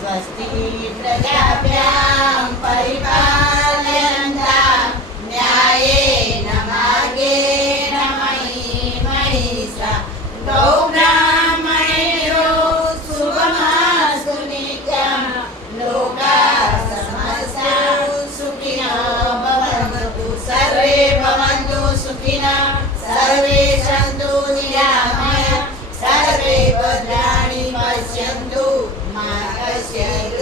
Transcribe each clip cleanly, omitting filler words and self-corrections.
स्वस्ति प्रजाभ्यां परिपालयन्तां न्यायेन मार्गेण मयि महिषा गौब्राह्मणेभ्यो शुभमस्तु नित्यं लोकाः समस्ताः सुखिनो भवन्तु सर्वे भवन्तु सुखिनः सर्वे सन्तु निरामया सर्वे भद्राणि पश्यन्तु मा कश्चित्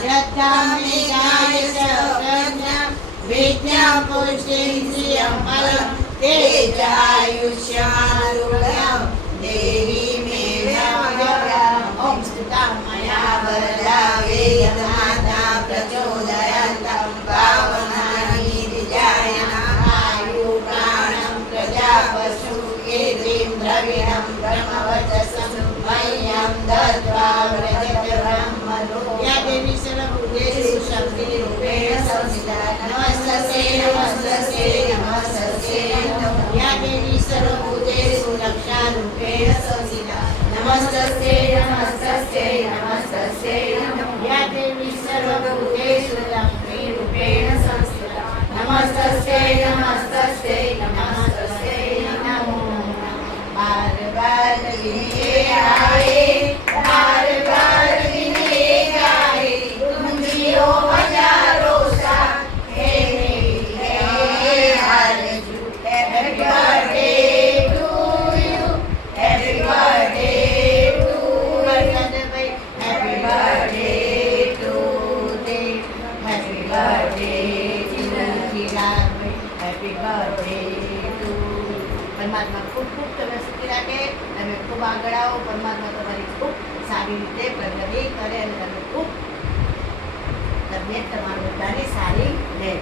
श्रद्धामेधाय च प्रज्ञां विद्यां पुष्टिं श्रियं बलं तेजायुष्यमारोग्यं देहि मे भव्यम् ॐ स्तुतां मया वरदा वेदमाता प्रचोदयन्तं पावनानि विजायनः आयुर्प्राणं प्रजापशु कीर्तिं द्रविणं ब्रह्मवर्चसं मह्यं दत्त्वा व्रजत ब्रह्मलो या देवी सर्वभूतेषु शक्तिरूपेण संस्थिता नमस्तस्यै नमस्तस्यै नमस्तस्यै या देवी सर्वभूतेषु रक्षारूपेण संस्थिता नमस्तस्यै नमस्तस्यै नमस्तस्यै या देवी सर्वभूतेषु लक्ष्मीरूपेण संस्थिता नमस्तस्यै नमस्तस्यै नमस्तस्यै नमो बार बार गिने आए बार बार गिने गाए तुम जियो हजारों साल हे मेरी आरज़ू happy birthday to you happy birthday to happy birthday to dear happy birthday happy birthday to પરમાત્મા ખૂબ ખૂબ તમે સુખી રાખે તમે ખૂબ આગળ આવો પરમાત્મા તમારી ખૂબ સારી રીતે પ્રગતિ કરે અને તમે ખૂબ તબિયત તમારી બધાની સારી રહે.